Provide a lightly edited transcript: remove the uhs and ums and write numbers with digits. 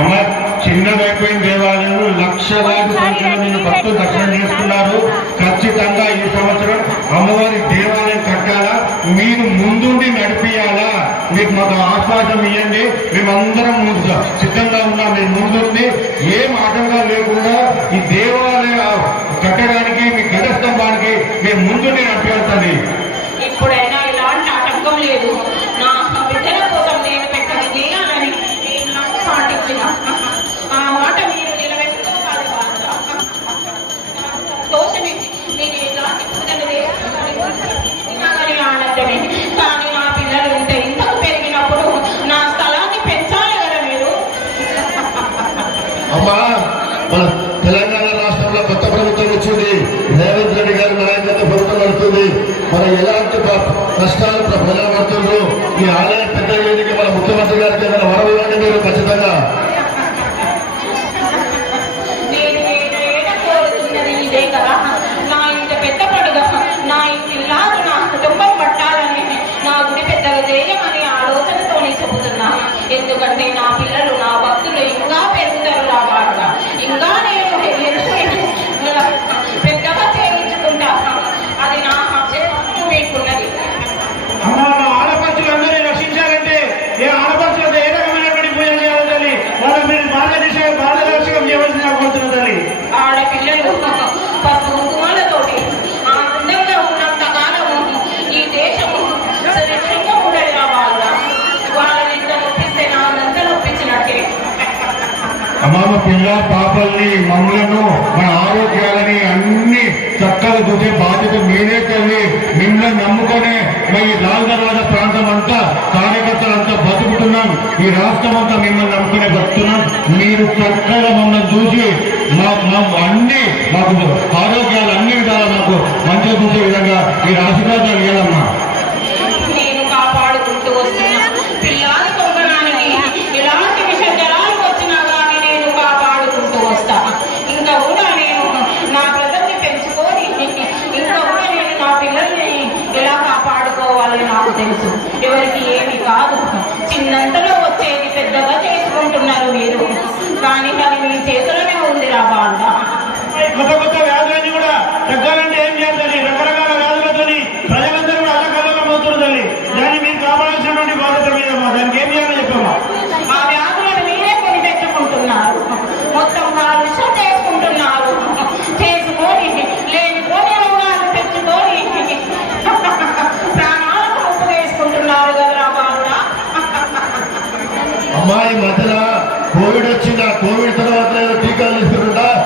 అమ్మ చిన్నదైపోయిన దేవాలయంలో లక్షలాది సంఖ్యలో నేను భక్తులు దర్శనం చేసుకున్నారు. ఖచ్చితంగా ఈ సంవత్సరం అమ్మవారి దేవాలయం కట్టాలా, మీరు ముందుండి నడిపియాలా, మీకు మాకు ఆశ్వాసం ఇవ్వండి. మేమందరం సిద్ధంగా ఉన్నాం. మీరు ముందుండి ఏం ఆటంకాలు లేకుండా ఈ దేవాలయ కట్టడానికి మీ గజస్తంభానికి మేము ముందుండి నడిపిస్తాండి. ఇప్పుడైనా ఇలాంటి ఆటంకం లేదు. నా బిడ్డల కోసం నేను పెట్టని చేయాలని పాటించిన ఆ మాట మీరు నిలబెట్టుకోవాలి. దోషమే మీరు ఇలాంటి పూజలు చేయాలని ఆనందమే. కానీ నా పిల్లలు ఇంతకు పెరిగినప్పుడు నా స్థలాన్ని పెంచాలి కదా మీరు. అమ్మా మన తెలంగాణ రాష్ట్రంలో కొత్త ప్రభుత్వం వచ్చింది. రేవంత్ రెడ్డి గారి నాయకత్వ ప్రభుత్వం నడుస్తుంది. మన ఎలాంటి కష్టాలు ప్రజలు పడుతుండ్రు. ఈ ఆలయ పెద్ద వేదిక మన ముఖ్యమంత్రి గారికి ఏమైనా వరం ఇవ్వండి మీరు ఖచ్చితంగా. నేను కోరుతున్నది ఇదే కదా. నా ఇంత పెద్ద పడుగ నా ఇంటిల్లాగా నా కుటుంబం పట్టాలని నా గుడి పెద్దగా చేయమని ఆలోచనతో చెబుతున్నా. ఎందుకంటే నా పిల్లలు నా భక్తులు ఇంకా పెరుగుతారు. రాబాటుగా ఇంకా నేను పెద్దగా చేయించుకుంటా. అది నా మీకున్నది. అమ్మా మా ఆడపడుచులందరినీ రక్షించాలంటే ఏ ఆడపడుచులతో ఏ రకమైనటువంటి పూజలు చేయాలి తల్లి, వాళ్ళకి మీరు మార్గదర్శకం చేయవలసిన కోరుతున్నది. ఆడపిల్లలు పసుపు కుంకుమాలతోటి ఆనందంగా ఉన్నంత కాలము ఈ దేశము సురక్షంగా ఉండదు. వాళ్ళని ఇంత నొప్పిస్తే నా అంతా నొప్పించినట్టే. అమ్మ పిల్ల పాపల్ని మమ్మలను మన ఆరోగ్యాలని అన్ని చక్కగా చూసే బాధ్యత మీరే తల్లి. మిమ్మల్ని నమ్ముకొని ఈ లాల్ దర్వాజా ప్రాంతం అంతా కార్యకర్తలంతా బతుకుతున్నాం. ఈ రాష్ట్రం అంతా మిమ్మల్ని నమ్ముకునే బతుకుతున్నాం. మీరు చక్కగా మమ్మల్ని చూసి అన్ని మాకు ఆరోగ్యాలు అన్ని విధాలా మాకు మంచిగా చూసే విధంగా మీరు ఆశీర్వాదాలు ఇవ్వాలమ్మా. నేను కాపాడుకుంటూ వస్తున్నా. పిల్లాది కొంగనానికి ఇలాంటి విషజరాలు వచ్చినా కానీ నేను కాపాడుకుంటూ వస్తా. ఇంకా కూడా నేను నా ప్రజల్ని పెంచుకొని ఇంకా కూడా నేను నా పిల్లల్ని ఎలా కాపాడుకోవాలని నాకు తెలుసు. ఎవరికి ఏమి కాదు. చిన్నంతలో వచ్చేది పెద్దగా చేసుకుంటున్నారు మీరు. కానీ అది మీ చేతులనే ఉంది. రాబాండ కొత్త కొత్త వ్యాధులన్నీ కూడా తగ్గాలంటే ఏం చేయాలి? రకరకాల వ్యాధులతో ప్రజలందరూ కూడా అల్లకల్లోలం అవుతున్నది. దాన్ని మీరు కాపాడాల్సినటువంటి బాధ్యత మీద దానికి ఏం చేయాలని చెప్పమ్మా. ఆ వ్యాధులను మీరే కొని తెచ్చుకుంటున్నారు. మొత్తం కాలుష్యం చేసుకుంటున్నారు. చేసుకొని లేనిపోని రోగాలు తెచ్చుకొని ప్రాణాలకు ముప్పు వేసుకుంటున్నారు కదా. బాగా అమ్మాయి మధ్యలో కోవిడ్ వచ్చింది